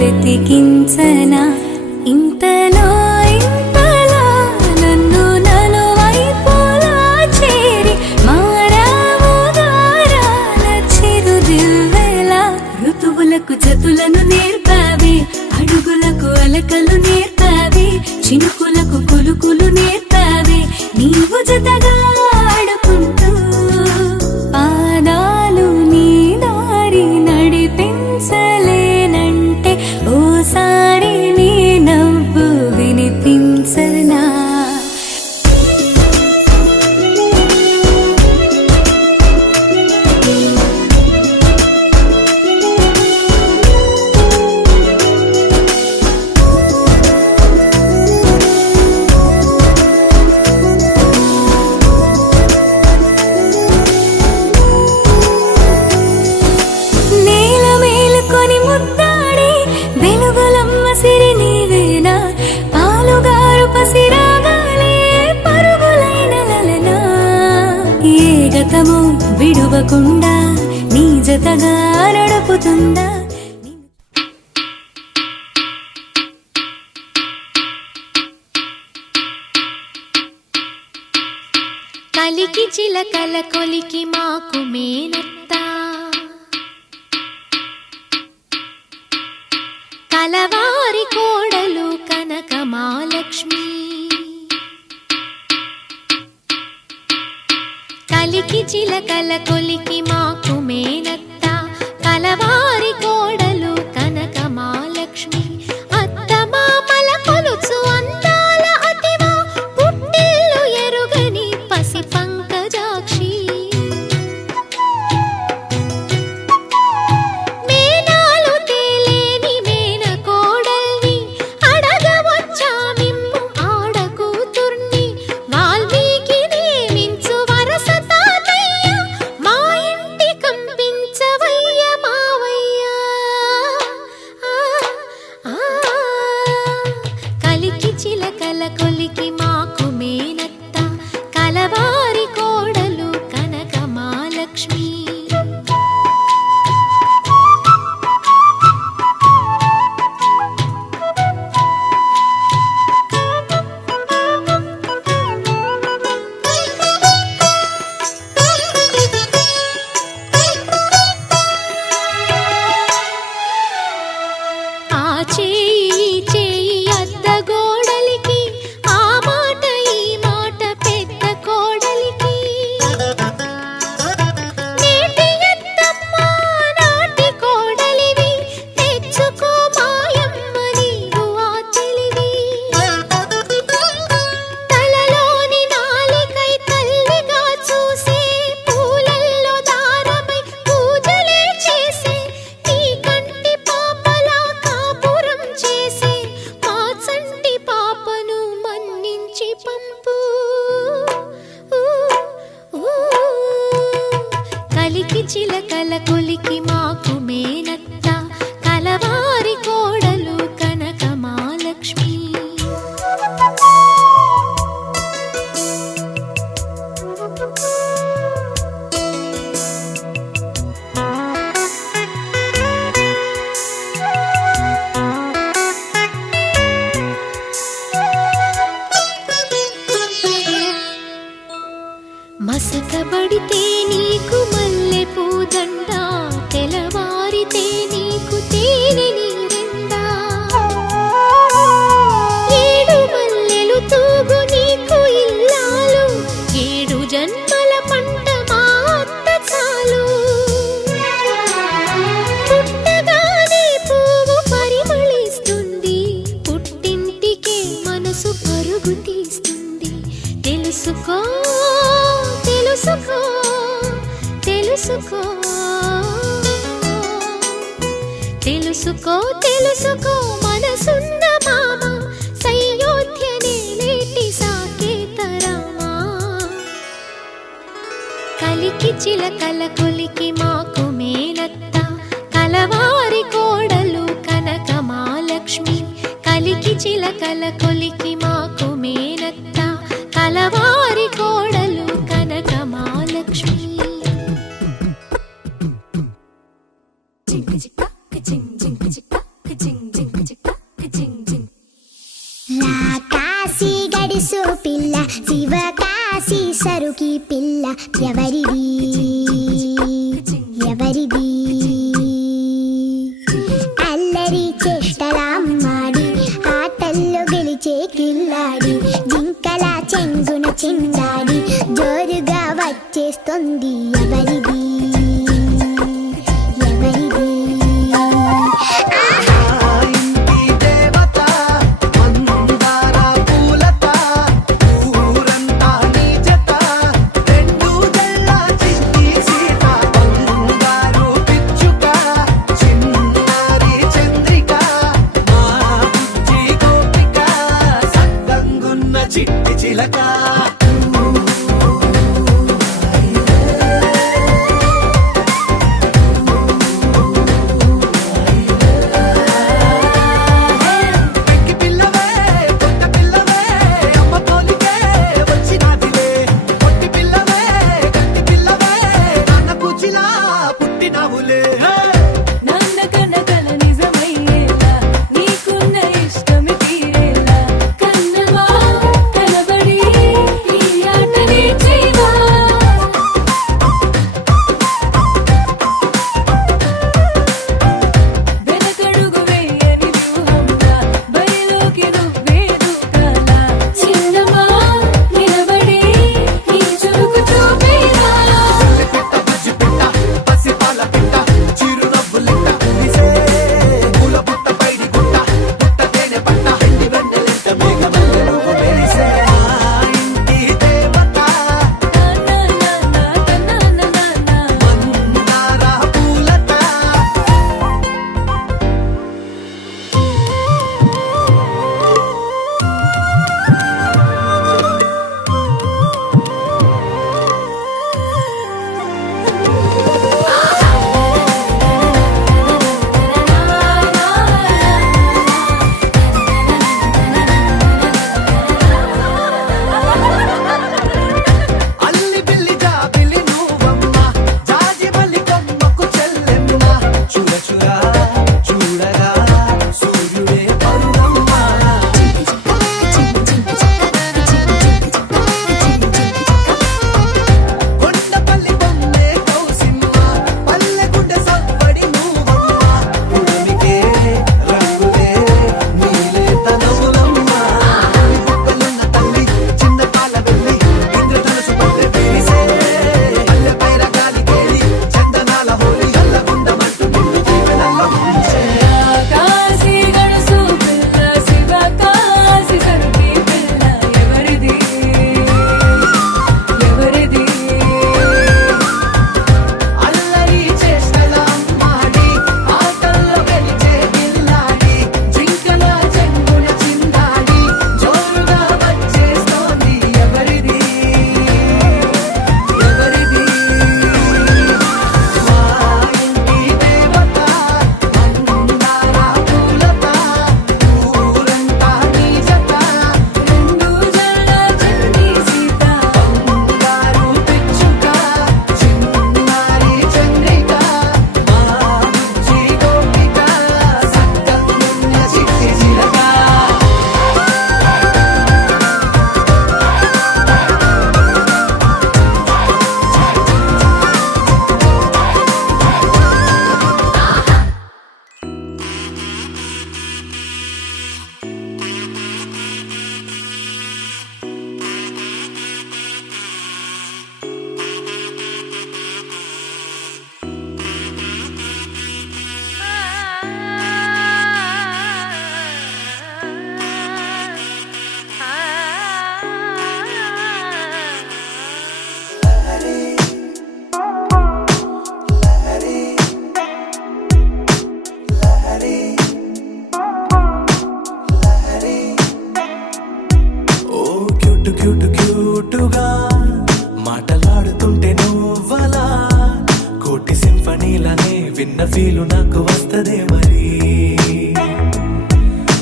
వెతికించనా ఇంతలో ఇంతలా నన్ను నలువైపులా చేరి మారావు దారాల చిరుదివ్వెలా ఋతువులకు జతులను నేర్పావి అడుగులకు అలకలు నేర్పావి చినుకులకు కులుకులు నేర్పావి నీవు జతగా ఆడుకుంటూ పాదాలు నీ దారి నడిపించలేనంటే ఓసారి నీ నవ్వు వినిపించనా విడువకుండా నీ జతగా నడుపుతుందా కలికి చిలకల కొలికి మాకు మేనత్త కలవారి కోడలు కనక మహాలక్ష్మి కలికి చిలకల కొలికి మాకు మేనత్త కలవారి కోడలు కనక మహాలక్ష్మి అత్త మామల కొలుచు అందాల అతివా పుట్టిల్లు ఎరుగని పసి పంకజాక్షి మేనాలు తేలేని మేన కోడల్ని అడగవచ్చా మిమ్ము ఆడ కూతుర్ని వాల్మీకి నియమించు వరస చిలకల కొలికి మాకు మేనత్త కలవారి కోడలు కనక మహాలక్ష్మి చిలకల కొలికి మాకు మేనత్త కలవారి కోడలు కనక మహాలక్ష్మి మసకబడితే నీకు మల్లె పూదండ తెలవారితే నీకు తేనె నీరెండా ఏడు మల్లెలు తూగు నీకు ఇల్లాలు ఏడు జన్మల పంట మా అత్త చాలు పుట్టగానే పువ్వు పరిమళిస్తుంది పుట్టింటికే మనసు పరుగు తీస్తుంది తెలుసుకో తెలుసుకో తెలుసుకో తెలుసుకో తెలుసుకో మనసున్న మామ సయోధ్యనే నేటి సాకేతరామా కలికి చిలకల కొలికి మాకు మేనత్త కలవారి కోడలు కనక మహాలక్ష్మి కలికి చిలకల కొలికి మాకు మేనత్త కలవారి కోడలు కనక మహాలక్ష్మి జింక జిక్క జింక జింక జిక్క జింక శివకాశి సరుకి పిల్ల ఎవరిది ఎవరిది అల్లరి చేష్టలామ్మాడి ఆటల్లో గెలిచే కిల్లాడి జింకల చెంగున చిందాడి జోరుగా వచ్చేస్తుంది ఎవరిది ఎవరిది చిట్టి చిలక క్యూట్ క్యూటుగా మాటలాడుతుంటే నువ్వలా కోటి సింఫనీలనే విన్న ఫీలు నాకు వస్తదే మరి.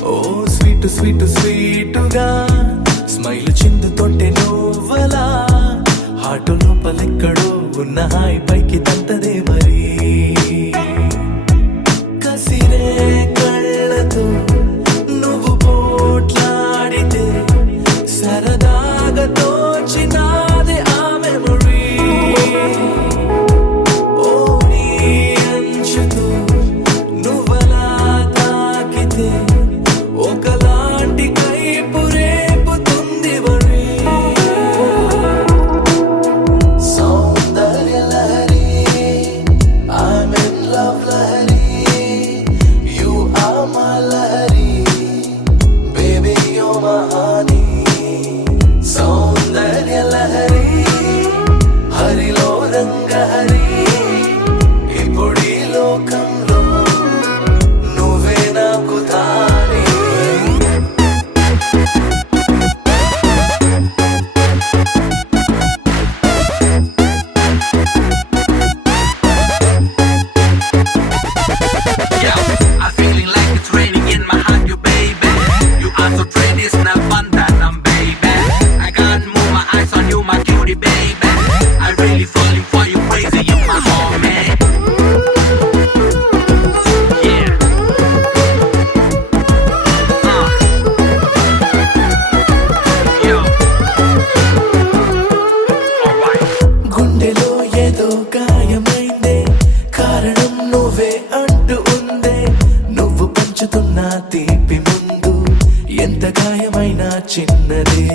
ఓ స్వీట్ స్వీట్ స్వీటుగా స్మైల్ చిందుతుంటే నువ్వలా హాటు లోపలెక్కడో ఉన్న హాయి పైకి తంతదే మరి. కసిరే కళ్ళతో నువ్వు పోట్లాడితే సరదాగా నా తీపి ముందు ఎంత గాయమైనా చిన్నదే.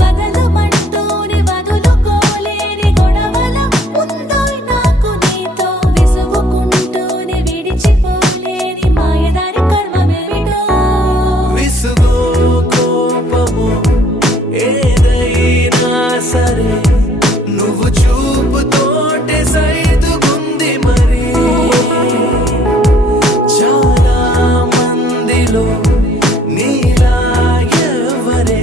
వదలమంటూనే వదులుకోలేని గొడవల ఉందో నాకు నీతో విసుగుకుంటూనే విడిచిపోలేని మాయదారి కర్మమేమిటో. విసుగో కోపము ఏదైనా సరే నువ్వు చూపుతోటే సైదుగుంది మరి. చాలా మందిలో నీలా ఎవరే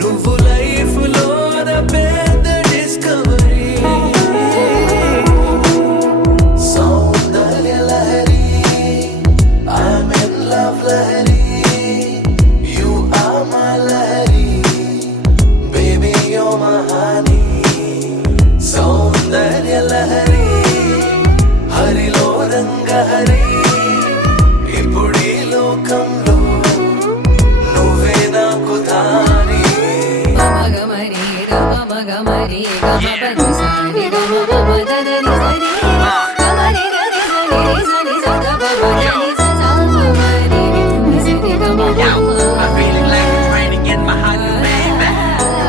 నువ్వు లైఫ్ లో పెద్ద discovery. Soundarya Lahari I'm in love Lahari You are my Lahari Baby you're my honey. సౌందర్య లహరి హరిలో రంగ హరి ఇప్పుడీ లోకంలో నువ్వే నాకు దారి. గమగమరి గమగమరి గమపద సారి గమపదని సరి గమరి గరి సరి సరి సగమని సగమరి సరి గమగమ. I'm feeling like it's raining in my honey, baby.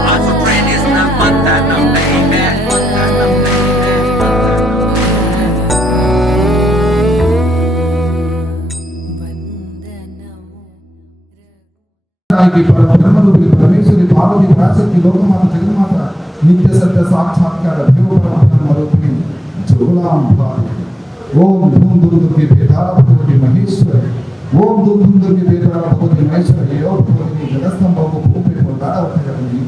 I'm so pretty, it's not Montana, baby. Montana, baby. బ్రహ్మరూపి Parameshwari Parvati Parashakti లోకమాత జగన్మాత నిత్య సత్య సాక్షాత్కార భగవతి జోలాంబారి. ఓం ధూమ్ ధూమ్ దుర్గే భేదాల భగవతి మహేశ్వరి. ఓం ధూమ్ ధూమ్ దుర్గే భేదాల భగవతి మహేశ్వరి. అయ్యో భగవతిని జగస్తంభము భూపే పొందాడవతగలని.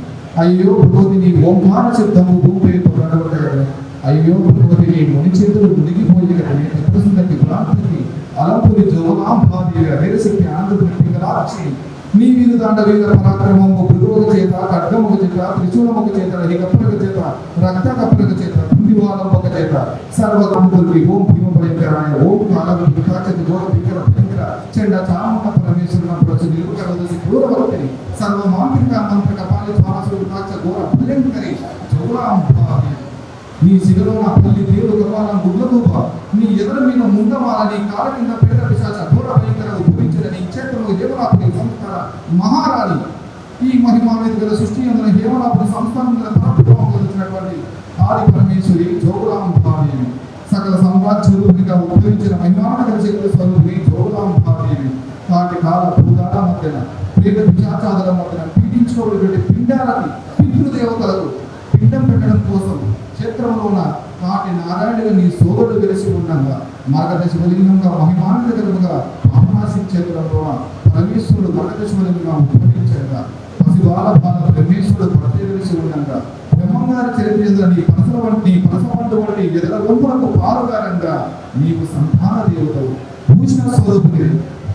అయ్యో భగవతిని ఓంకార శబ్దము భూపే పొందాడవతగలని. అయ్యో భగవతిని ముని చేతులు మునిగిపోయి కదని ప్రసన్నకి భ్రాంతికి అలంపురి జోలాంబారి హేరశక్తి ఆనందభక్తి గలాక్షి. నీ వీధు దాండ వీధ పరాక్రమము భృగువక చేత ఖడ్గముక చేత త్రిశూలముక చేత హిగప్పరక చేత రక్త కప్పరక చేత కుండివాలముక చేత సర్వకంపుల్కి ఓం భీమ భయంకరాయ ఓం కాలగు వికాచతి ఘోర భీకర భయంకర చెండ చాముక పరమేశ్వరున ప్రచు నిలుకరదసి క్రూరవర్తిని సర్వమాంత్రిక మంత్రక పాలి స్వామసుడు కాచ ఘోర భయంకరి జోలాంబారి. నీ సిగలో నా పల్లి దేవుడు గర్వాలను గుడ్లదూప నీ ఎదురు మీద ముందమాల నీ కాల కింద పేద పిశాచ ఘోర భయంకర ఉద్భవించిన నీ చేతులకు దేవరాపురి సంస్కార మహారాణి. ఈ మహిమావేది గల సృష్టి అందున హేమరాపురి సంస్థానం పరబ్రహ్మం వచ్చినటువంటి ఆది పరమేశ్వరి జోగులాంబాదేవి. సకల సామ్రాజ్యరూపిగా ఉద్భవించిన మహిమానగర శక్తి స్వరూపిణి జోగులాంబాదేవి. కాటి కాల భూతాల మధ్యన ప్రేత పిశాచాదుల మధ్యన పీడించుకోబడి పిండాలకి పితృదేవతలకు పిండం పెట్టడం కోసం క్షేత్రంలోన కాటి నారాయణుడు నీ సోదరుడు వెలిసి ఉండగా మార్గద శివలింగంగా మహిమానందకరముగా పాపనాశి క్షేత్రంలోన పరమేశ్వరుడు మార్గద శివలింగంగా ఉద్భవించగా పసిబాల బాల బ్రహ్మేశ్వరుడు పరతే వెలిసి ఉండగా బ్రహ్మంగారి చరిత్ర నీ పనసల వంటి ఎదల వంపులకు పారుగారంగా నీకు సంతాన దేవతవు భూషణ స్వరూపుని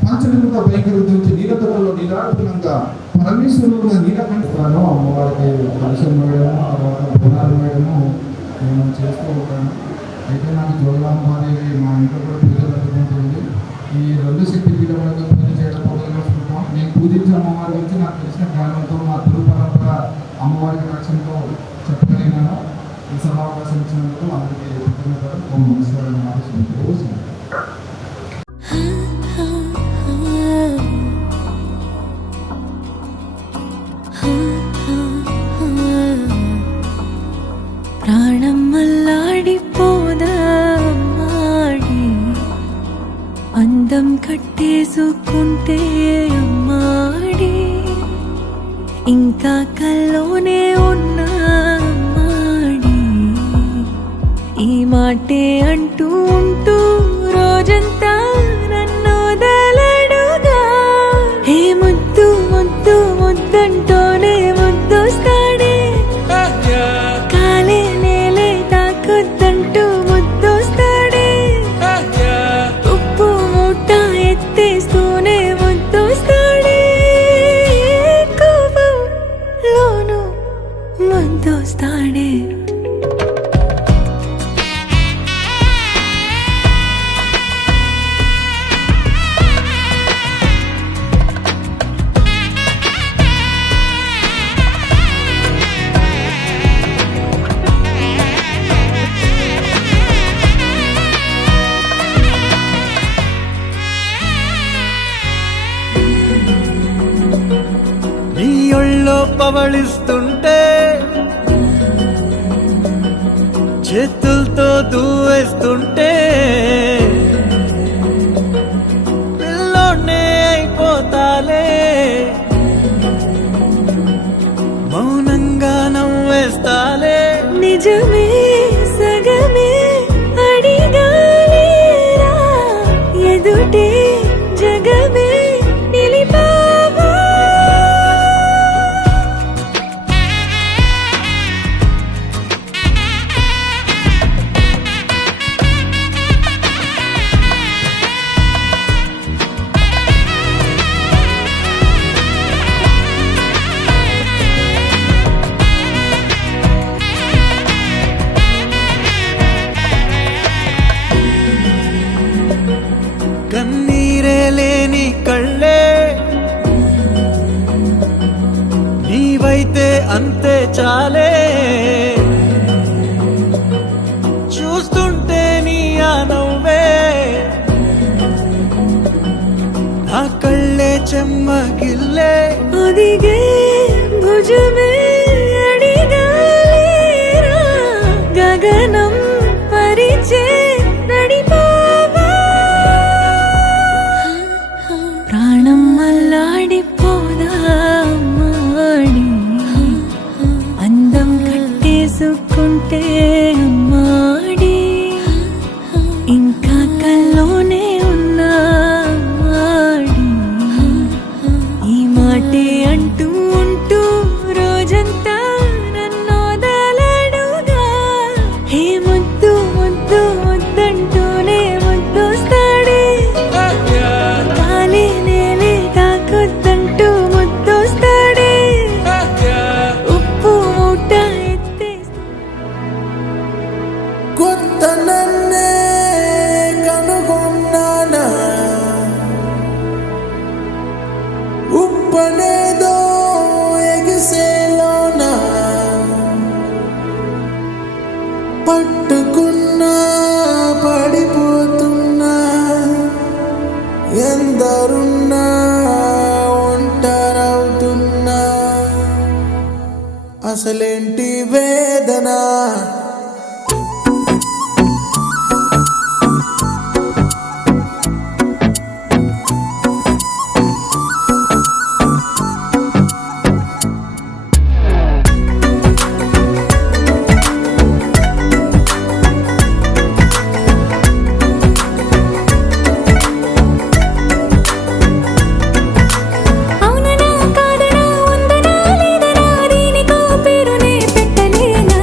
పంచనిమిత భయంకరుడు నుంచి నీలతలలో నీలాడుతున్నంగా పరమేశ్వరుడు నీలకంఠను అమ్మవారికి దర్శనం వేయడము తర్వాత బోనాలు వేయడము నేను చేస్తూ ఉంటాను. అయితే నాకు జోగులాంబాదేవి మా ఇంట్లో కూడా పూజ జరుగుతుంటుంది. ఈ రెండు శక్తి పీఠములకు పూజ చేయడం మొదలుపెట్టుకుంటాం. నేను పూజించిన అమ్మవారి గురించి నాకు తెలిసిన జ్ఞానంతో మా గురు పరంపర అమ్మవారికి రక్షణతో చెప్పగలిగినాను. ఈ సమావేశం ఇచ్చినందుకు అందరికీ కృతజ్ఞతలు. ఓం నమస్కారం. ప్రాణం అల్లాడిపోదాడి అందం కట్టేసుకుంటే అమ్మాడి ఇంకా కల్లోనే ఉన్నా అమ్మాడి ఈ మాటే అంటూ ఉంటూ రోజంతా నన్ను వదలడుగా. హే ముద్దు ముద్దు ముద్దంటూనే ముద్దొస్తాడే కాలే నేలే తాకొద్దంటూ ముద్దొస్తాడే ఉప్పు మూట ఎత్తేస్తూనే ముద్దొస్తాడే కోపంలోను ముద్దొస్తాడే. పవళిస్తుంటే చేతులతో దూవేస్తుంటే పిల్లోనే అయిపోతాలే మౌనంగా నవ్వేస్తాలే నిజమే సగమే అడిగాలేరా ఎదుటే జగమే నిలిపావా కన్నీరే లేని కళ్ళే నీవైతే అంతే చాలే చూస్తుంటే నీ ఆ నవ్వే నా కళ్ళే చెమ్మగిల్లే ఒదిగే భుజమే అడిగాలేరా గగనం పరిచే నడిపావా ప్రాణం అల్లాడిపోదా అమ్మాడి అందం కట్టేసుకుంటే అమ్మాడి ఇంకా కల్లోనే ఉన్నా అమ్మాడి ఈ మాటే అంటూ ఉంటూ రోజంతా నన్నోదలడుగా హే ముద్దు ముద్దు ముద్దంటూనే ముద్దొస్తాడే కాలే నేలే తాకొద్దంటూ ముద్దొస్తాడే ఉప్పు మూట ఎత్తేస్తా కొత్త నన్నే కనుగొన్నానా ఉప్పనేదో ఎగిసేలోనా పట్టుకున్నా పడిపోతున్నా ఎందరున్నా ఒంటరవుతున్నా అసలేంటి వేదన అవుననా కాదనా ఉందనా లేదనా దీనికో పేరునే పెట్టలేనా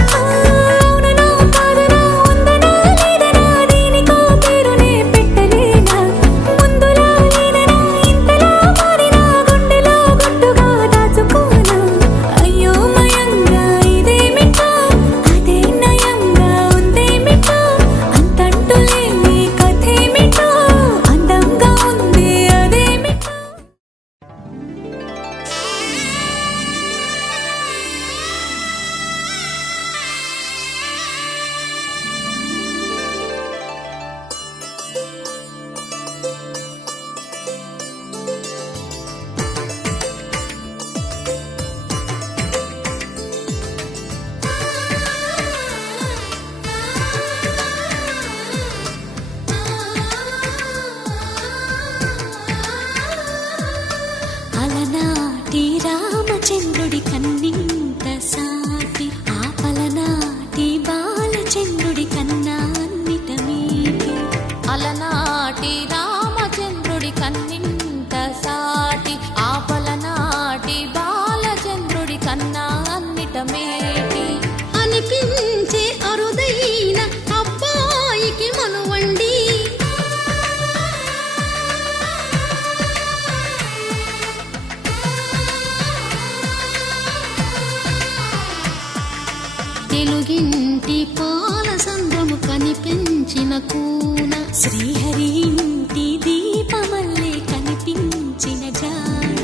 అవుననా కాదనా ఉందనా లేదనా దీనికో పేరునే పెట్టలేనా ముందులా లేదనా ఇంతలా మారినా గుండెలో గుట్టుగా దాచుకోనా అయ్యో మయంగా ఇదేమిటో అదే నయంగా ఉందేమిటో అంతంటూ లేని కథేమిటో అందంగా ఉంది అదేమిటో అలనాటి రామచంద్రుడి కన్నింత సాటి ఆపలనాటి బాలచంద్రుడి కన్నా అన్నిట మీటి అలనాటి రామచంద్రుడి కన్నింత సాటి ఆపలనాటి బాలచంద్రుడి కన్నా అన్నిట మేటి అనిపించే అరుదైన అబ్బాయికి మనువండి తెలుగింటి పాల సంద్రము కనిపించిన కూన శ్రీహరి ఇంటి దీపమల్లే కనిపించిన జాడ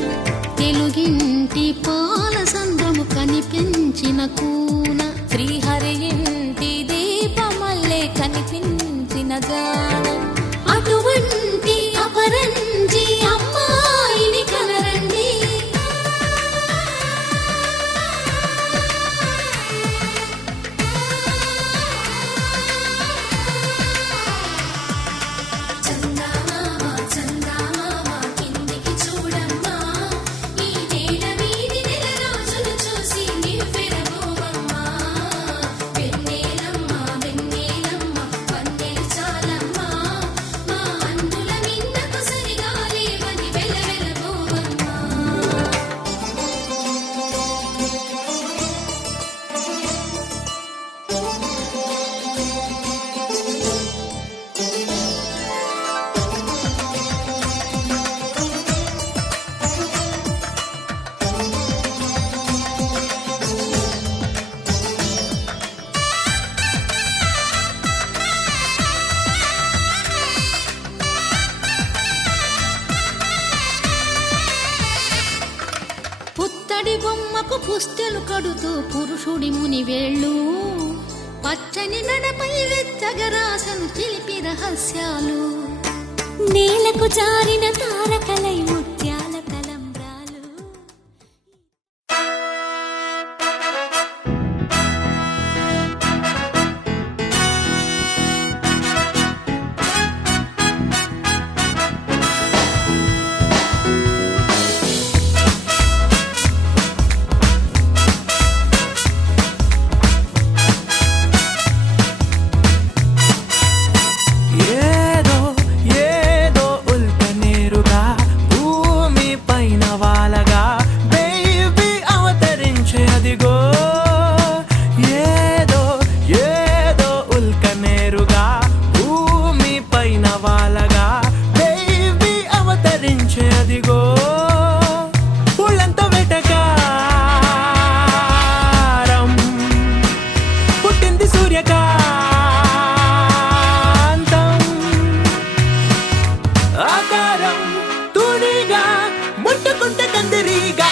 తెలుగింటి పాల సంద్రము కనిపించిన కూన శ్రీహరి ఇంటి దీపమల్లే కనిపించిన జాడ అటువంటి అపర బొమ్మకు పుస్తెలు కడుతూ పురుషుడి ముని వేళ్ళు పచ్చని నడపై వెచ్చగరాసను చిలిపి రహస్యాలు నేలకు జారిన తారకలై ముత్యాల తలంబ్రాలు. ఏదో ఏదో ఉల్క నేరుగా భూమి పైన వాలగా బేబీ అవతరించే అదిగో. ఏదో ఏదో ఉల్క నేరుగా భూమి పైన వాలగా బేబీ అవతరించే అదిగో. ఉళ్ళంత వెటకారం పుట్టింది సూర్యకాంతం ఆకారం తూనిగా ముట్టుకుంటే కందిరీగా.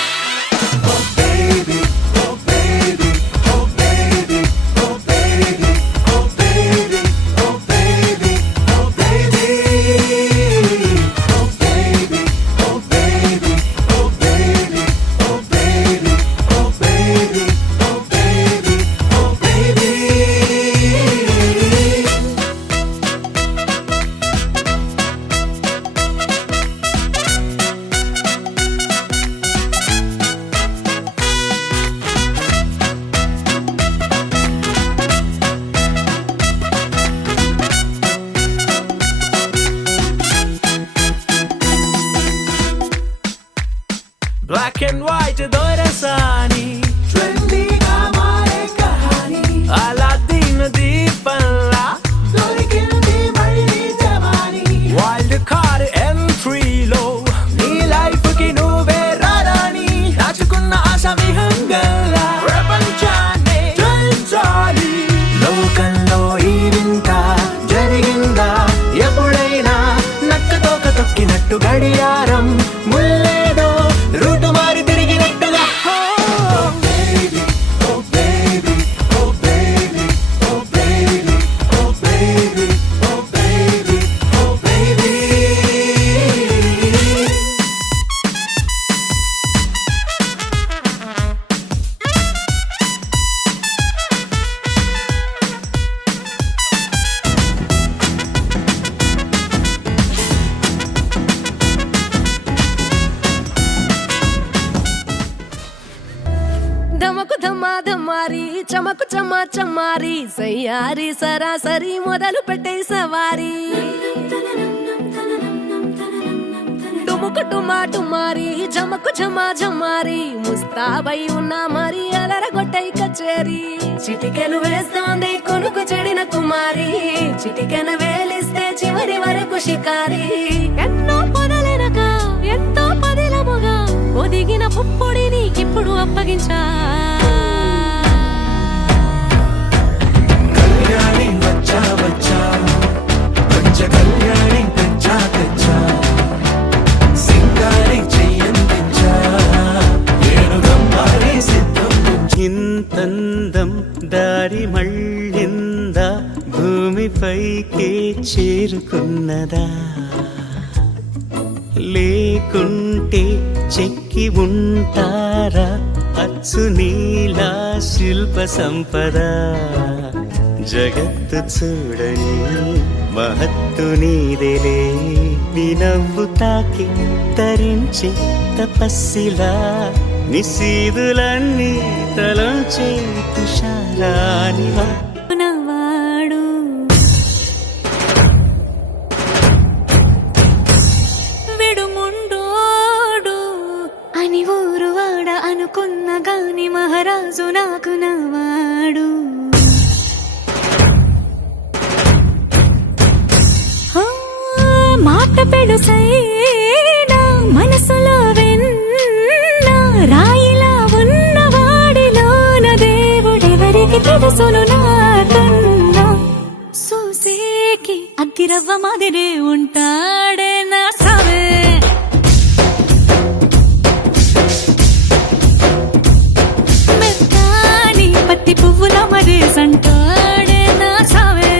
Oh baby, oh baby, oh baby, oh baby, oh baby, oh baby, oh baby, oh baby, oh baby, oh baby, oh baby, oh baby, oh baby, oh baby. Black and white దొరసాని ట్రెండీగా మారే కహాని అలాద్దీన్ దీపంలా దొరికింది మళ్ళీ జవాని. Wild card ఎంట్రీలో నీ life కి నువ్వే రారాని. దాచుకున్న ఆశ విహంగంలా ప్రపంచాన్ని జయించాలి. లోకంలో ఈ వింత జరిగిందా ఎప్పుడైనా? నక్కతోక తొక్కినట్టు గడియారం ముల్లేదో రూటు మారి తిరిగినట్టుగా. Oh baby, oh baby, oh baby, oh baby, oh baby, oh baby, oh baby. ధమకు ధమ్మా ధమ్మారి చమకు చమ్మా చమ్మారి సయ్యారి సరాసరి మొదలు పెట్టే సవారి. డుముకు టుమా టుమారి జమకు జమా జమ్మారి ముస్తాబై ఉన్నా మరి అదరగొట్టై కచేరి. చిటికెను వేస్తోంది కొనుకు చెడిన కుమారి చిటికెను వేలిస్తే చివరి వరకు షికారి. ఎన్నో పొదలెనక ఎంతో పదిలముగా ఒదిగిన పుప్పొడి నీకిప్పుడు అప్పగించా. కళ్యాణి వచ్చా వచ్చా పంచ కళ్యాణి తెచ్చా తెచ్చా సింగారి చెయ్యందించా ఏనుగమ్మారి సిద్ధం. ఇంతందం దారి మళ్ళిందా భూమిపైకే చేరుకున్నదా? లేకుంటే చెక్కి ఉంటారా అచ్చు నీలా శిల్ప సంపద? జగత్తు చూడని మహత్తు నీదేలే నీ నవ్వు తాకి తరించి తపస్సిలా నిశీదులన్నీ తలంచే తుషారానివా. నవాడు విడుముండోడు అని ఊరువాడ అనుకున్న గాని మహారాజు నాకు నవాడు. మాట పెడుసైనా మనసులో వెన్న రాయిలా ఉన్నవాడిలోన దేవుడెవరికి తెలుసును నాకన్నా. సూసేకి అగ్గిరవ్వ మాదిరే ఉంటాడే నా సావే. సంటాడే నా చావే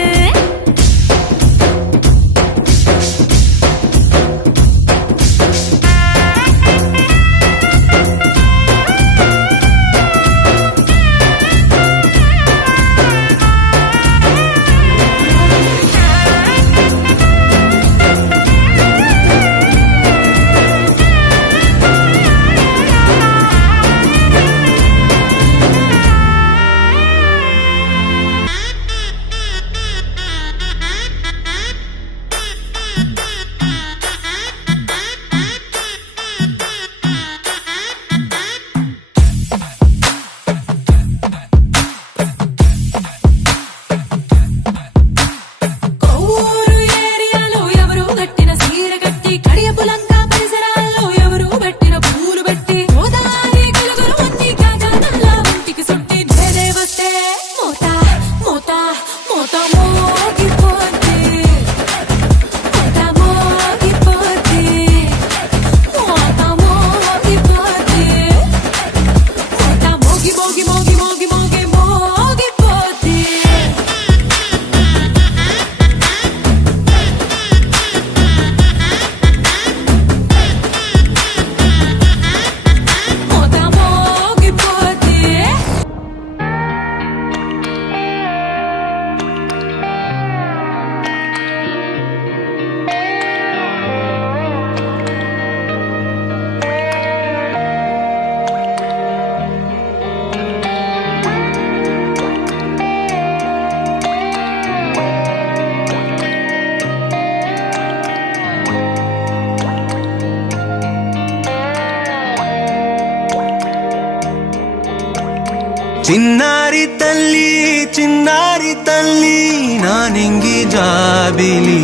చిన్నారి తల్లి నా నింగి జాబిలి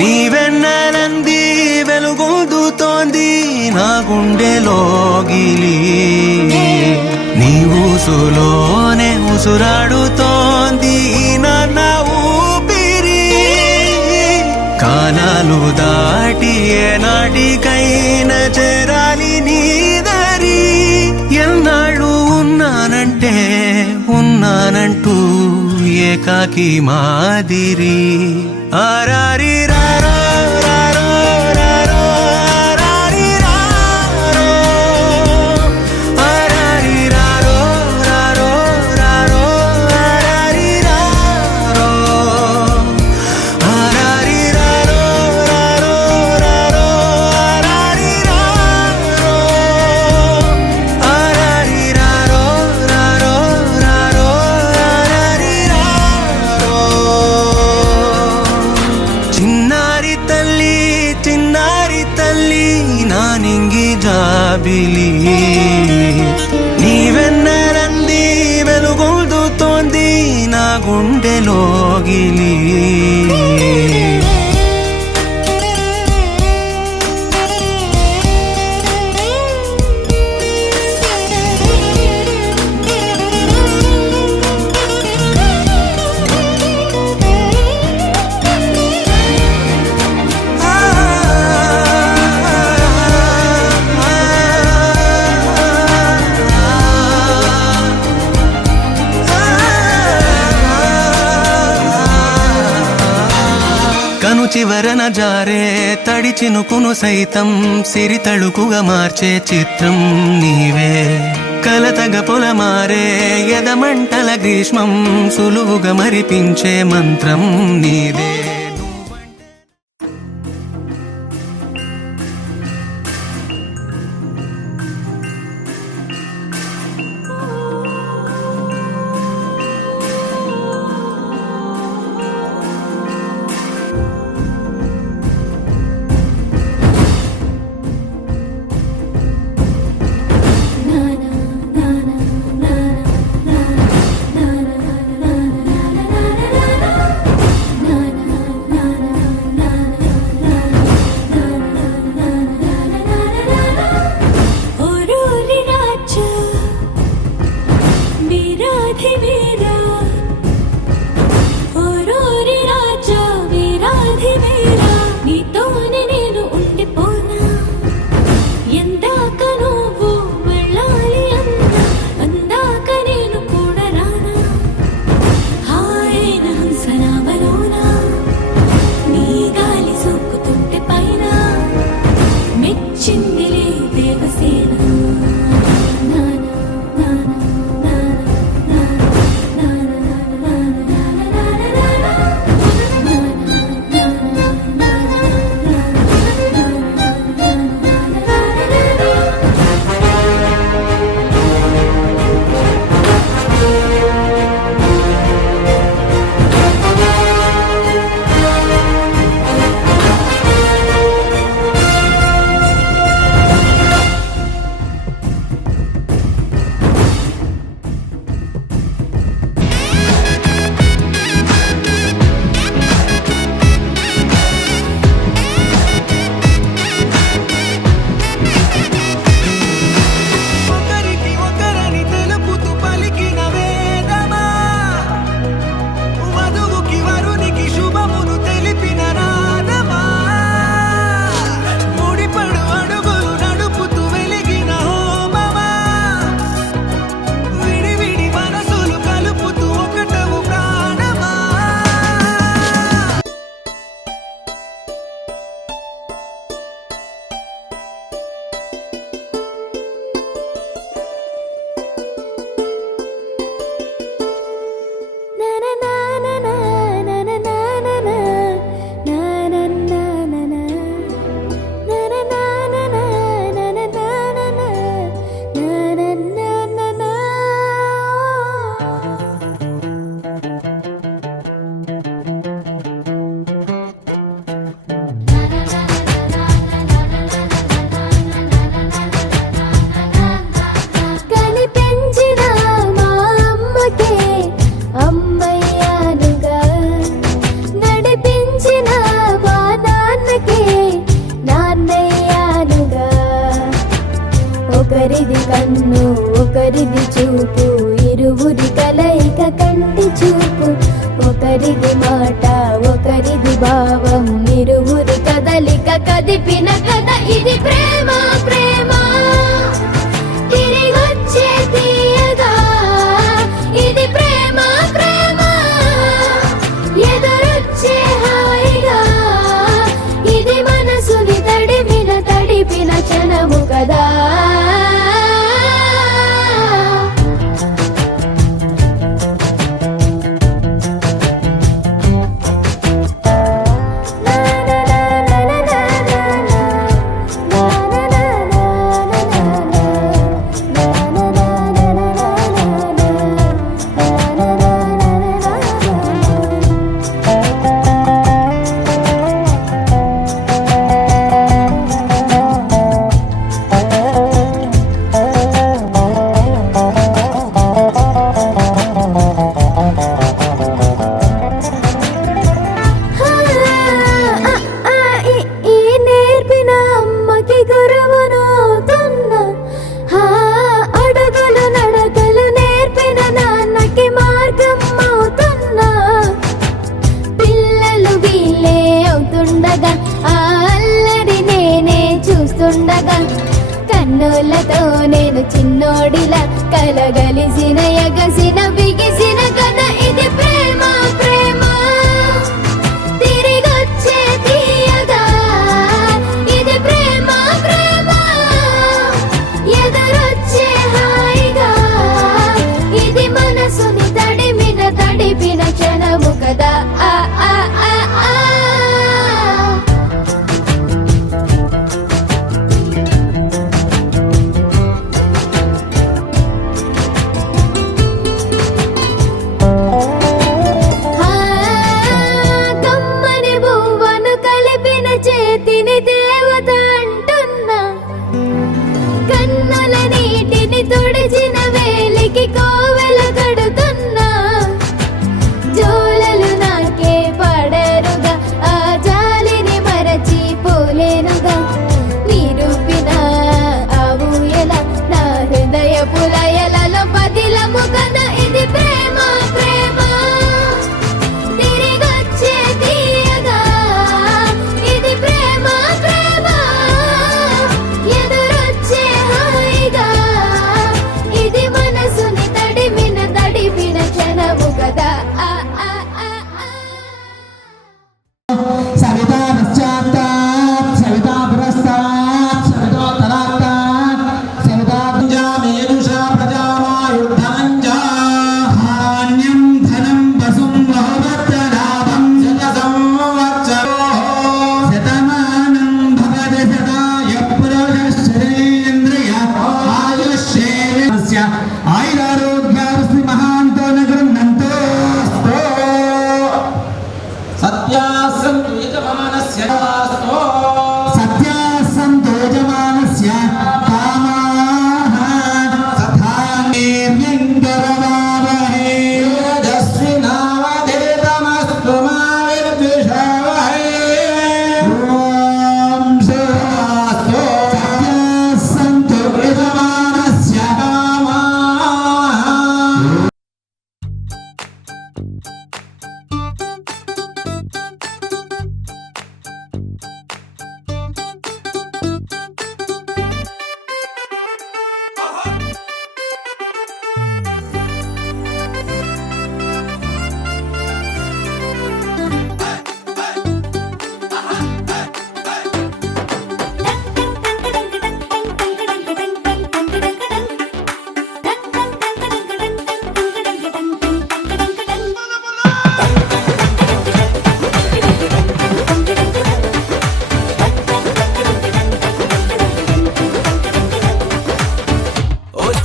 నీవెన్నెలంది వెలుగొందుతోంది నా గుండెలోగిలి నీ ఊసులోనే ఉసురాడుతోంది నా ఊపిరి కాలాలు దాటి ఏనాటికైనా చేరాలి నీ దరి ఎన్నాళ్ళు ఉన్నానంటూ ఏకాకి మాదిరి ఆరారి రారో రారో రారో ఆరారి రారో ఆరారి రారో రారో రారో ఆరారి రారో ఆరారి రారో రారో రారో ఆరారి రారో ఆరారి రారో రారో రారో ఆరారి రారో చిన్నారి తల్లి నా నింగి జాబిలి నీవెన్నెలంది వెలుగొందుతోంది నా గుండెలోగిలి కను చివరన జారే తడి చినుకును సైతం సిరి తళుకుగా మార్చే చిత్రం నీవే కలతగ పొలమారే ఎదమంటల గ్రీష్మం సులువుగా మరిపించే మంత్రం నీదే చూపు, ఒకరిది మాట ఒకరిది భావం, ఇరువురి కదలిక కదిపిన కథ ఇది ప్రేమ ప్రేమ. తిరిగొచ్చే తీయగా ఇది ప్రేమ ప్రేమ, ఎదురొచ్చే హాయిగా ఇది మనసుని తడిపిన క్షణము కదా. కన్నులతో నేను చిన్నోడిలా కలగలిసిన ఎగసిన బిగిసిన కథ ఇది ప్రేమ ప్రేమ. తిరిగొచ్చే తీయగా ఇది ప్రేమ ప్రేమ, ఎదురొచ్చే హాయిగా ఇది మనసుని తడిపిన క్షణము కదా. ఆ ఆ ఆ ఆ దేవత అంటున్నా, కన్నుల నీటిని తుడిచిన వేలికి కోవెల కడుతున్నా, జోలలు నాకే పడరుగా ఆ జాలిని మరచి పోలేనుగా, నిరూపిన ఆ ఊయల నా హృదయ పులయలలో పదిలము కదా ఇది ప్రేమ ప్రేమ. తిరిగొచ్చే తీయగా ఇది ప్రేమ ప్రేమ, ఎదురొచ్చే హాయిగా ఇది మనసుని తడిపిన క్షణము కదా. ఆ ఆ ఆ ఆ సవితా పశ్చాత్తాత్ సవితా పురస్తాత్ సవితోత్తరాత్తాత్ సవితా పుంజామేనుషా ప్రజామాయుర్ధనంజా ధాన్యం ధనం వసుం బహుభద్రలాభం శతసంవత్సరో శతమానం భవతి శతాయ పురుషశ్చరేంద్రియ ఆయుష్యేంద్రియ ఆయురారోగ్యావస్తి మహాంతో న గృహ్ణంతో సత్యాసంతు యజమానస్య కామాః సధాన్యేర్యంకరవావహే తేజస్వినావధీతమస్తు మా విద్విషావహే. ఓం శుభమస్తు. సత్యాసంతు యజమానస్య కామాః.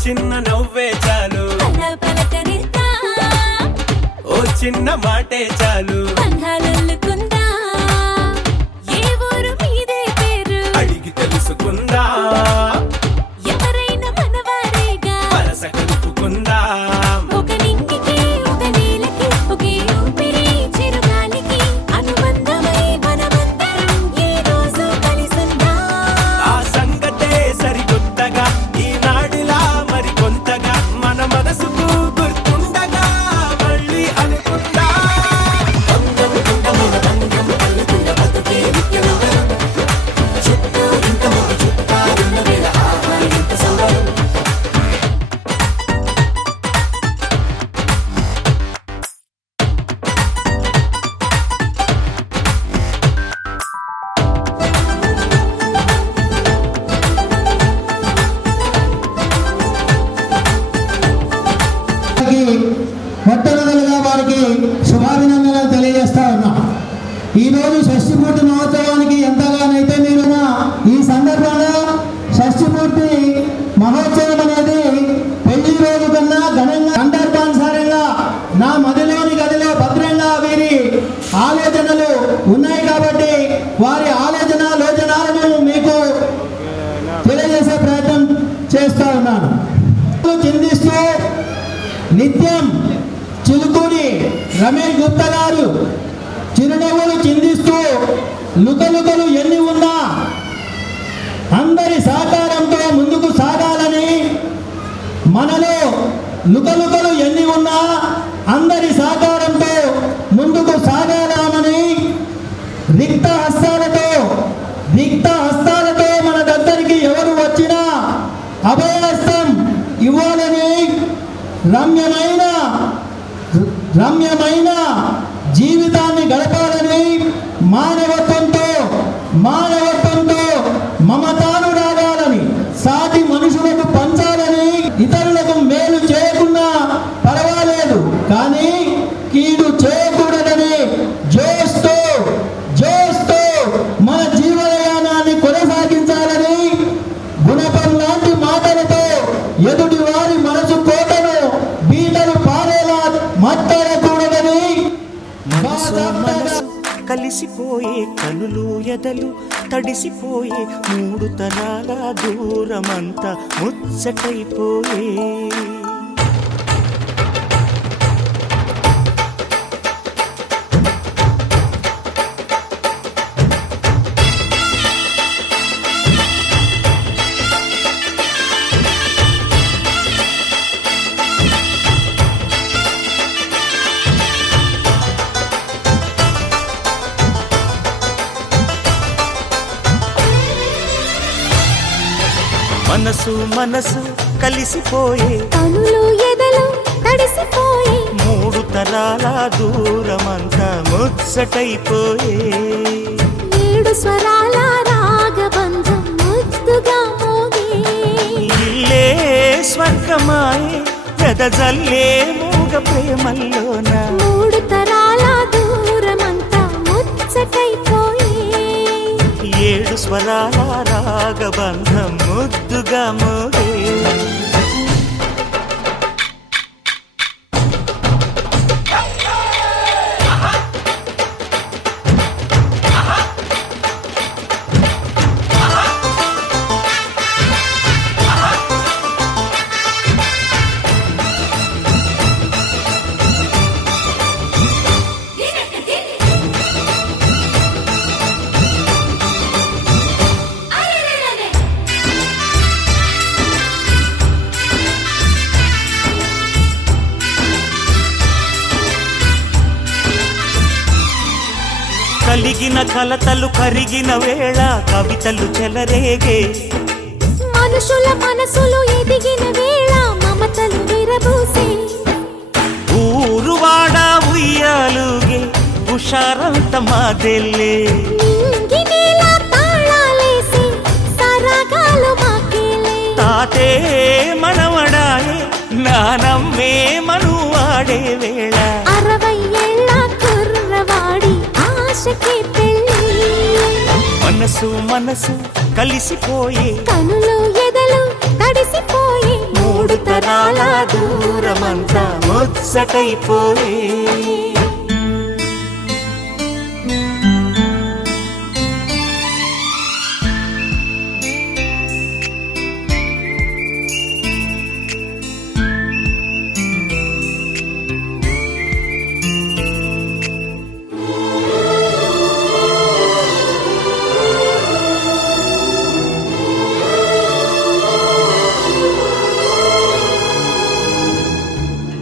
చిన్న నవ్వే చాలు, ఓ చిన్న మాటే చాలు, అడిగి తెలుసుకుందా వరస కలుపుకుందా. ఆ సంగతే సరికొత్తగా ఈనాడిలా మరి కొంతగా మన మనసుకు గుర్తుండగా మళ్ళీ వారికి శుభాభినందనలు తెలియజేస్తా ఉన్నాం. ఈరోజు షష్ఠి పూర్తి మహోత్సవానికి ఎంతగానైతే మీరు ఈ సందర్భంగా షష్ఠి పూర్తి మహోత్సవం అనేది పెళ్లి రోజు కన్నా ఘనంగా సందర్భానుసారంగా నా మదిలోని గదిలో భద్రంగా వీరి ఆలోచనలు ఉన్నాయి కాబట్టి వారి లోచనాలను మీకు తెలియజేసే ప్రయత్నం చేస్తా ఉన్నాను. చిందిస్తూ నిత్యం చిలుకూరి రమేష్ గుప్తా గారు చిరునవ్వులు చిందిస్తూ లుకలుకలు ఎన్ని ఉన్నా అందరి సహకారంతో ముందుకు సాగాలని, మనలో లుకలుకలు ఎన్ని ఉన్నా అందరి సహకారంతో ముందుకు సాగాలని, రిక్త హస్తాలతో మన దగ్గరికి ఎవరు వచ్చినా అభయహస్తం ఇవ్వాలని, రమ్యమైన జీవితాన్ని గడపాలని, మానవత్వంతో మమతాను రాగాలని, సాటి మనుషులకు పంచాలని, ఇతరులకు మేలు చేయకున్నా పర్వాలేదు కానీ కీడు చేయకూడదని జోస్తో మన జీవనయానాన్ని కొనసాగించాలని, గుణపం లాంటి మాటలతో ఎదుటి వారి మనసు కోటను బీటలు పారేలా మాట్లాడకూడదని, మనసు కలిసిపోయే కనులు ఎదలు తడిసిపోయే మూడు తరాల దూరమంతా ముచ్చటైపోయే మనసు కలిసిపోయే కనులు ఎదలు తడిసిపోయే మూడు తరాల దూరమంతా ముచ్చటైపోయే ఏడు స్వరాల రాగబంధం ముద్దుగా మోగే ఇల్లే స్వర్గమాయే వెదజల్లే మూగ ప్రేమల్లోన మూడు తరాల దూరమంతా ముచ్చటైపోయే ఏడు స్వరాల రాగబంధం ముద్దుగా మోగే కలిగిన కలతలు కరిగిన వేళ కవితలు చెలరేగే మనుషుల మనసులు ఎదిగిన వేళ మమతలు విరబూసే ఊరువాడ ఉయ్యాలుగే హుషారంత మాదెల్లే నింగినేల తాళాలేసి సరగాలు మాకేలే తాతే మనవడాయే నానమ్మే మనువాడే వేళ 60 ఏళ్ళ కుర్రవాడి ఆశకి పెళ్ళి మనసు కలిసిపోయే కనులు ఎదలు తడిసిపోయే మూడు తరాల దూరమంతా ముచ్చటైపోయే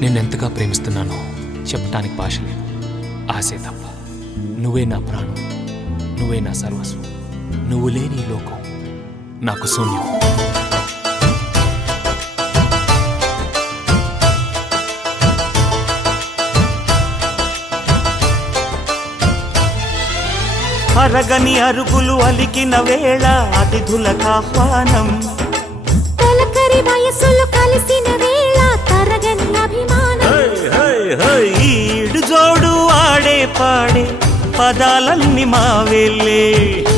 నిన్నెంతగా ప్రేమిస్తున్నానో చెప్పటానికి భాష లేదు. ఆశే తప్ప. నువ్వే నా ప్రాణం, నువ్వే నా సర్వస్వం. నువ్వు లేని ఈ లోకం నాకు శూన్యం. అరగని అరుగులు అలికిన వేళ అతిథులకాహ్వానం తొలకరి వయసులు కలిసిన వేళ తరగని అభిమానం ఈ పాడే పదాలన్నీ మావేలే.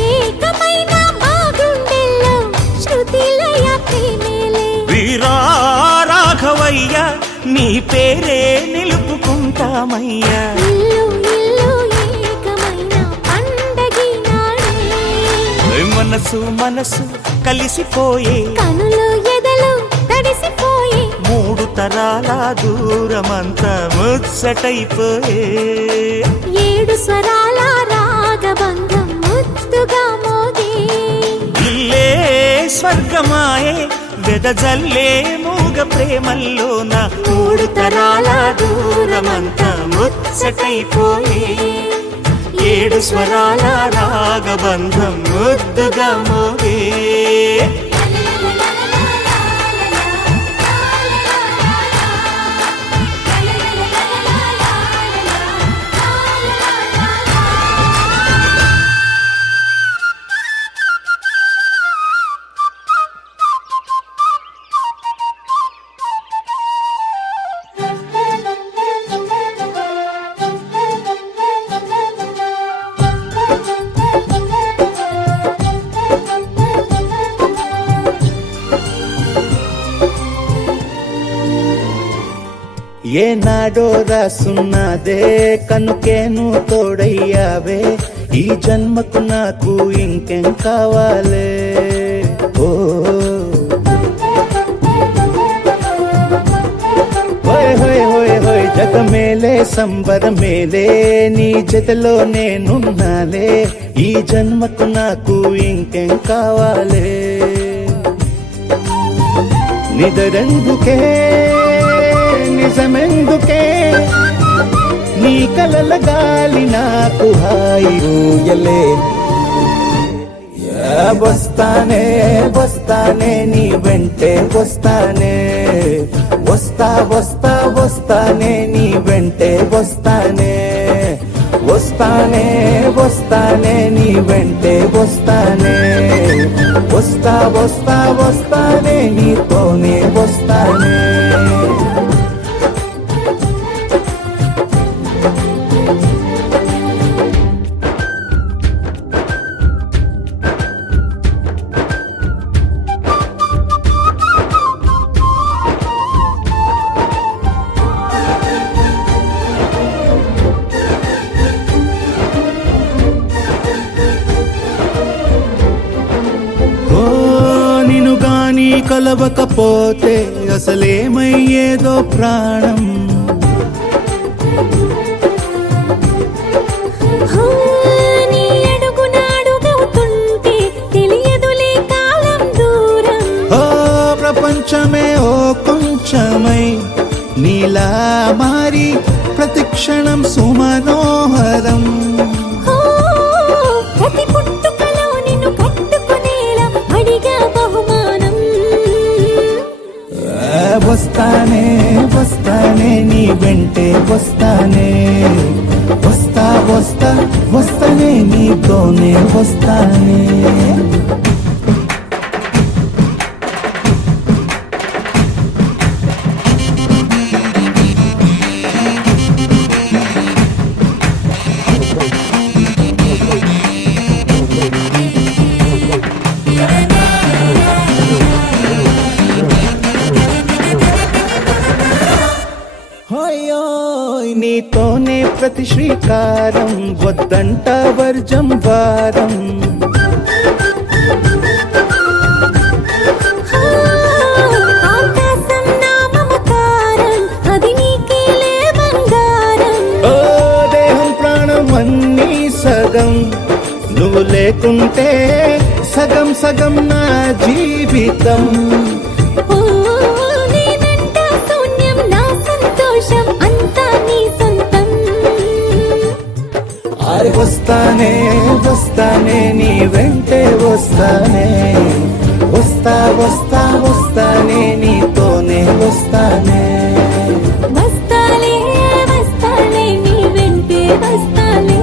ఏకమైన మా గుండెల్లో శృతిలయ ప్రేమేలే. వీరా రాఘవయ్య నీ పేరే నిలుపుకుంటామయ్యా. ఇల్లు ఇల్లు ఏకమైన పండగి నాడే. మనసు మనసు కలిసిపోయే కనులు ఎదలు తడిసిపోయి మూడు తరాల దూరమంతా ముచ్చటైపోయే. ఏడు స్వరాల రాగబంధం ముద్దుగా మోగే. ఇల్లే స్వర్గమాయే వెదజల్లే మూగ ప్రేమల్లోన మూడు తరాల దూరమంతా ముచ్చటైపోయే. ఏడు స్వరాల రాగబంధం ముద్దుగా మోగే. ఏనాడో రాసున్నదే కనుకేను తోడయ్యావే. ఈ జన్మకు నాకు ఇంకేం కావాలే. ఓ హోయ్ హోయ్ హోయ్ హోయ్ జగమేలే సంబరమేలే నీ జతలో నేనున్నాలే. ఈ జన్మకు నాకు ఇంకేం కావాలే. నిదరెందుకే నిజమెందుకే నీ కలల గాలి నాకు హాయి ఊయలే. వస్తానే వస్తానే నీ వెంటే వస్తానే. వస్తా వస్తా వస్తానే నీ వెంటే వస్తానే. వస్తానే వస్తానే నీ వెంటే వస్తానే. వస్తా వస్తా వస్తానే నీతోనే వస్తానే. కలవకపోతే అసలేమయ్యేదో ప్రాణం. నీ అడుగునాడుగవుతుంటే తెలియదులే కాలం దూరం. ఓ ప్రపంచమే ఓ కొంచెమై నీలా మారి ప్రతిక్షణం సుమనోహరం. ప్రతి పుట్టుకలో నిన్ను కట్టుకునేలా అడిగా బహుమానం. వస్తానే వస్తానే నీ వెంటే వస్తానే. వస్తా వస్తా వస్తానే నీతోనే వస్తానే. నీతోనే ప్రతి శ్రీకారం వద్దంట వర్జం వారం. ఆకాశం నా మమకారం అది నీకేలే బంగారం. ఓ దేహం ప్రాణం అన్నీ సగం నువ్వు లేకుంటే సగం సగం నా జీవితం. వస్తానే వస్తానే నీ వెంటే వస్తానే. వస్తా వస్తా వస్తానే నీతోనే వస్తానే. వస్తాలే వస్తాలే నీ వెంటే వస్తాలే.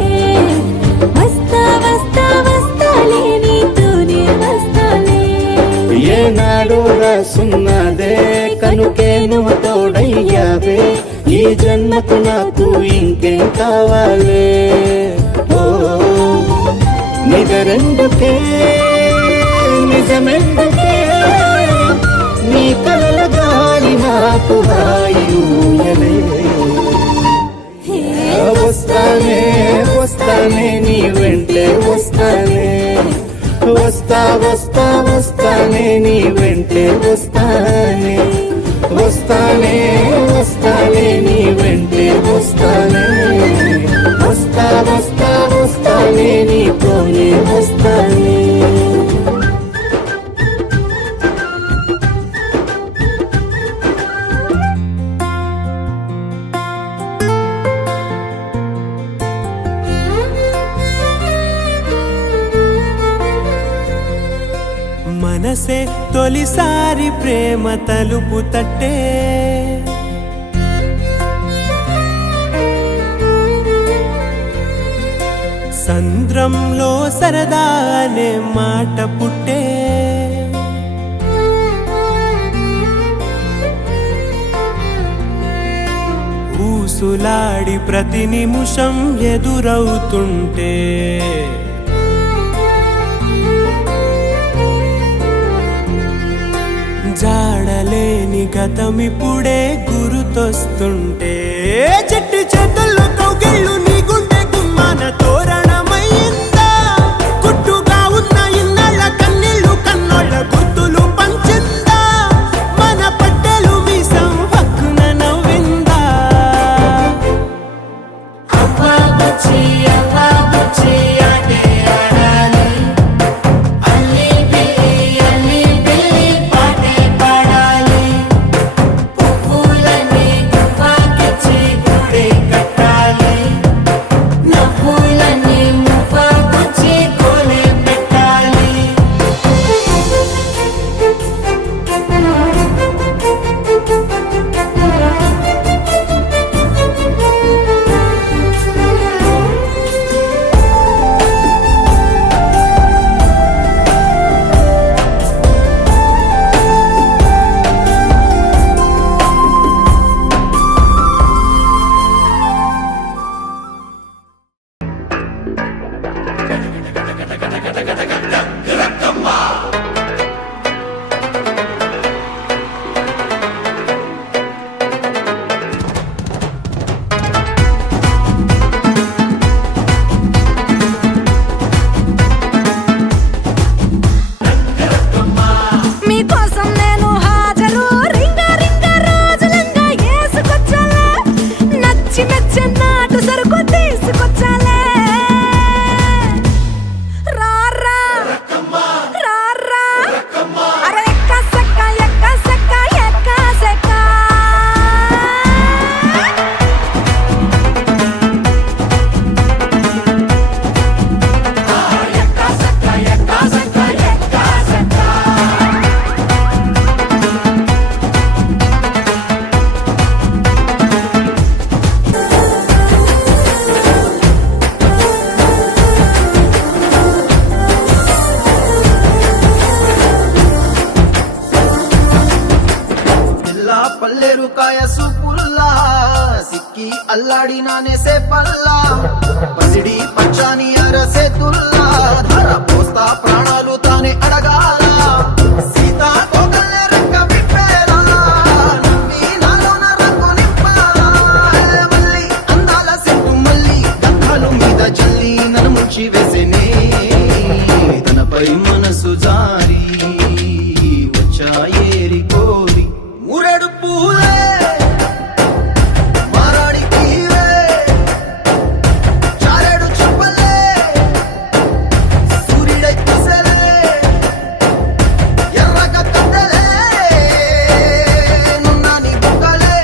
వస్తా వస్తా వస్తాలే నీతోనే వస్తాలే. ఏనాడు రాసున్నదే కనుకే నువ్వు తోడయ్యావే. ఈ జన్మకు నాకు ఇంకేం కావాలి ఓ నిజరెందుకే నిజమెందుకే నీ కలల గాలి నాకు హాయిలే వస్తానే వస్తానే నీ వెంటే వస్తానే వస్తా వస్తా వస్తానే నీ వెంటే వస్తానే వస్తానే వస్తానే నీ వెంటే వస్తానే వస్తా వస్తా వస్తానే నీతోనే వస్తానే మనసే తొలిసారి ప్రేమ తలుపు తట్టే సంద్రంలో సరదా అనే మాట పుట్టే ఊసులాడి ప్రతి నిమిషం ఎదురవుతుంటే జాడలేని గతమిప్పుడే గురుతొస్తుంటే చెట్టు చేతుల్లో కౌగిళ్ళు నీ గుండె గుమ్మాన తోరణమయ్యిందా గుట్టుగా ఉన్న ఇన్నాళ్ళ కన్నీళ్ళు కన్నోళ్ళ గుర్తులు పంచిందా మన పట్టెలు మీసం హక్కున నవ్విందా అవ్వా బుచ్చి ఆటే ఆడాలి అల్లి బిల్లి పాటే పాడాలి పువ్వులన్నీ గువ్వాకిచ్చి గుడి కట్టాలి నవ్వులన్నీ మువ్వకొచ్చి కోలే పెట్టాలి మీకోసం నేను హాజరు రింగ రింగ రోజులంగా ఏసుకొచ్చాలే నచ్చి మెచ్చి నాటు సరుకు తీసుకొచ్చాలే రారా రారా అరే ఎక్క సెక్క ఎక్క సెక్క ఎక్క సెక్క పిల్లా పల్లెరు కాయసు పుల్లా సిక్కి అల్లాడి నానేసే పల్లా పసిడి పచ్చాని అరసే తుల్లా ధర పోస్తా ప్రాణాలు తానే అడగాల సీతా కోగల్లే రెక్క విప్పేలా నవ్వి నాలోన రంగు నింపాలా మళ్ళీ అందాల సెట్టు మళ్ళీ గంధాలు మీద జల్లి నన్ను ముంచి వేసేనే తనపై మనసు జారి వచ్చాయేరి కోరి మురెడు పూలే మారాడి కీవే చారెడు చెప్పలే సూర్యుడై కుసలే ఎర్రగ కట్టలే నున్నాని బుక్కలే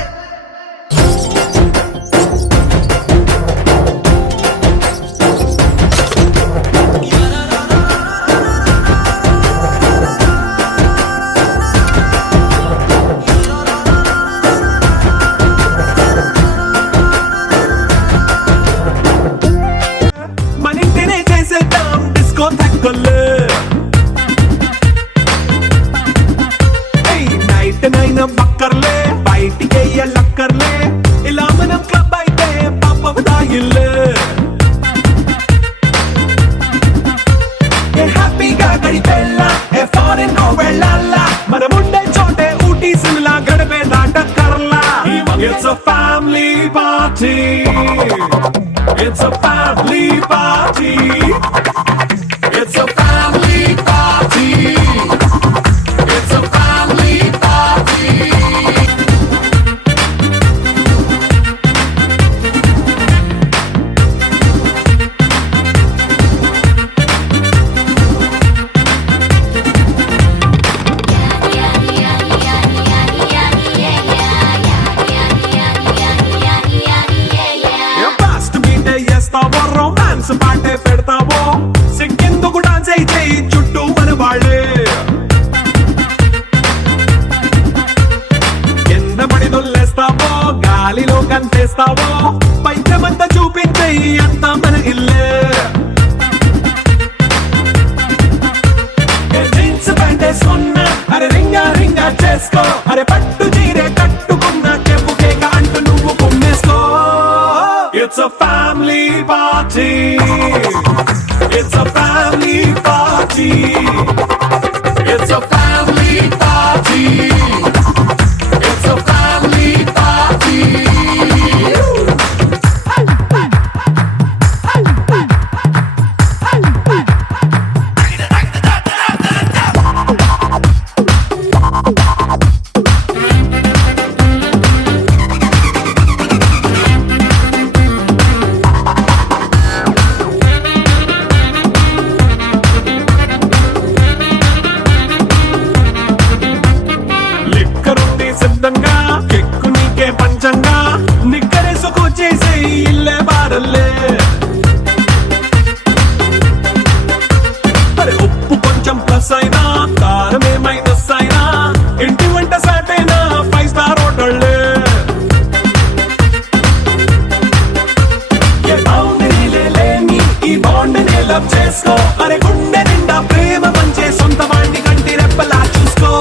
మన ఇంటినే చేసేద్దాం డిస్కో తక్కువలే నైట్ నైన్ బక్కర్లే బయటికి లక్కర్లే ఇలా ఇల్లే ఏ హ్యాపీగా గడిపెళ్ళా ఏ ఫారెన్ నో వెళ్ళాలా మనముండే చోటే ఊటీ సిమ్లా గడిపే దాటకర్లా it's a family party It's a family party. It's a family party. It's a family party. Fast beat చేస్తావో రొమాన్స్ పాటే పెడతావో సిగ్గెందుకు డాన్స్ అయితే చుట్టూ మన వాళ్ళే కింద పడి దొల్లేస్తావో గాలిలో కంటేస్తావో పైద్యమంతా చూపించే అంతా మన ఇల్లే జీన్స్ ప్యాంట్ వేసుకున్నా అరే రింగా రింగా చేసుకో అరే పట్టు చీరే కట్టుకున్నా చెప్పు కేక అంటూ నువ్వు కుమ్మేసుకో It's a family party. It's a family party. It's a family party. It's a family party. లిక్కరుంది సిద్ధంగా కెక్కు నీకే పంచంగా నిక్కరేసుకొచ్చేసే ఇల్లే బారల్లే అరే ఉప్పు కొంచెం ప్లస్ అయినా కారమే మైనస్ అయినా ఇంటి వంట సాటైనా 5 స్టార్ హోటళ్ళే ఏ బౌండరీలే లేని ఈ బాండ్ని లవ్ చేసుకో అరే గుండె నిండా ప్రేమ పంచే సొంత వాణ్ణి కంటి రెప్పలా చూసుకో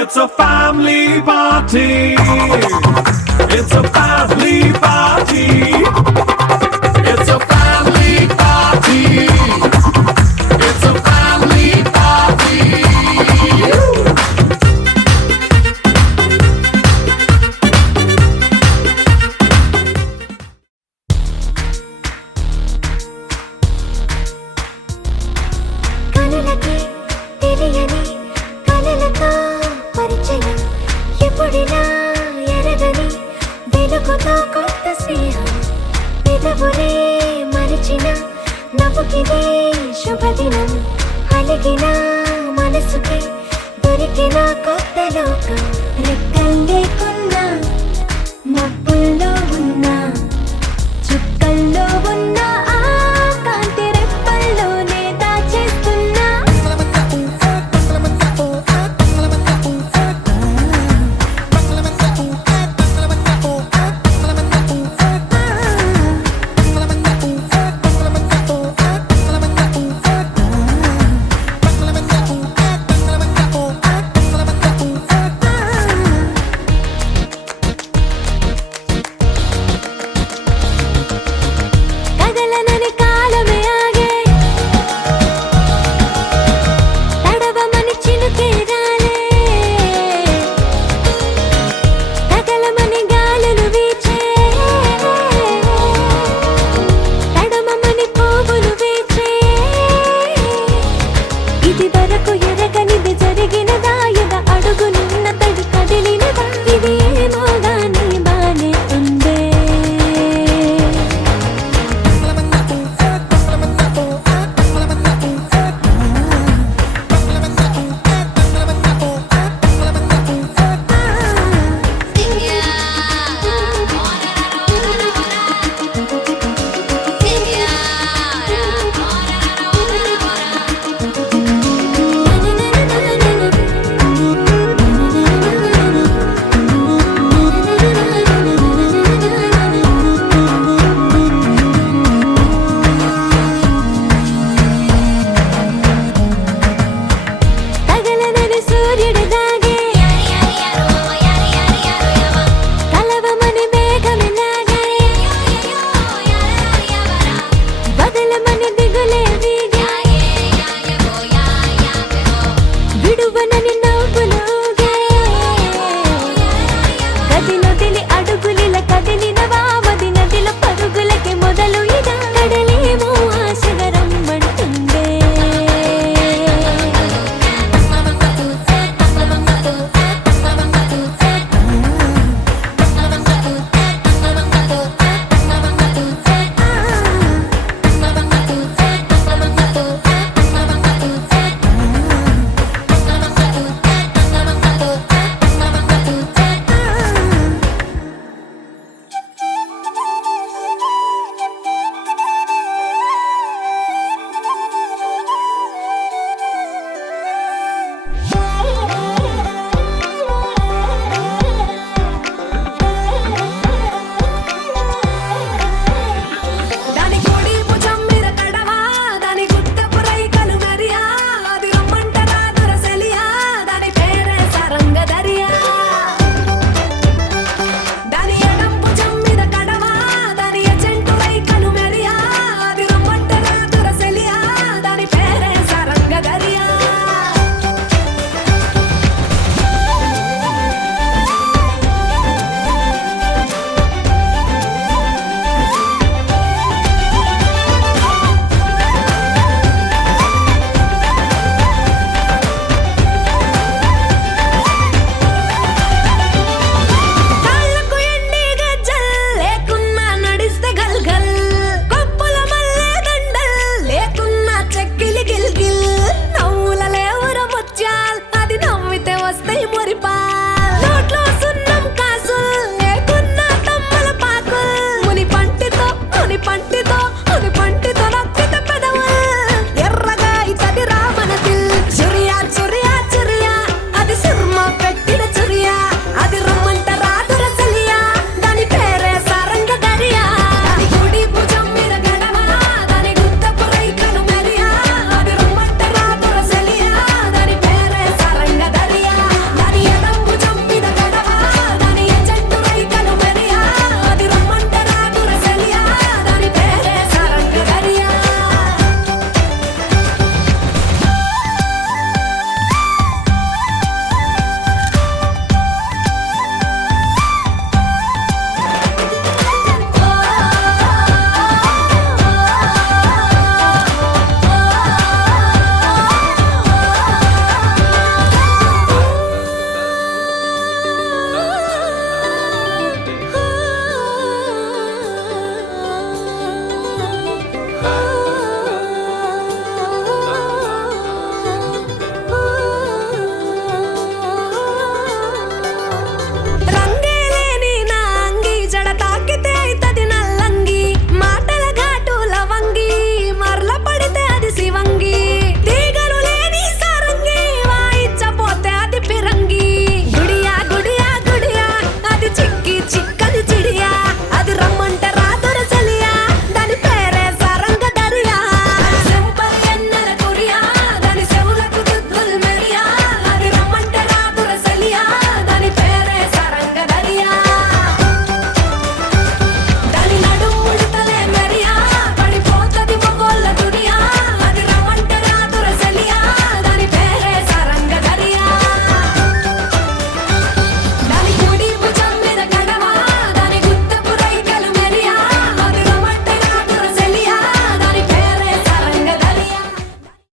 It's a family party. It's a family party. It's a family party. It's a family party. కలలకి తెలియని కలలతో పరిచయం ఎప్పుడిలా ఎరగని వెలుగుతో కొత్త స్నేహం పెదవులే మరిచిన నవ్వుకిదే శుభదినం అలిగిన మనసుకి దొరికిన కొత్త లోకం రెక్కలు లేకున్నా మబ్బుల్లో ఉన్నా చుక్కల్లో ఉన్న ఆ కాంతి రెప్పల్లోనే దాచేస్తున్నా కదలనని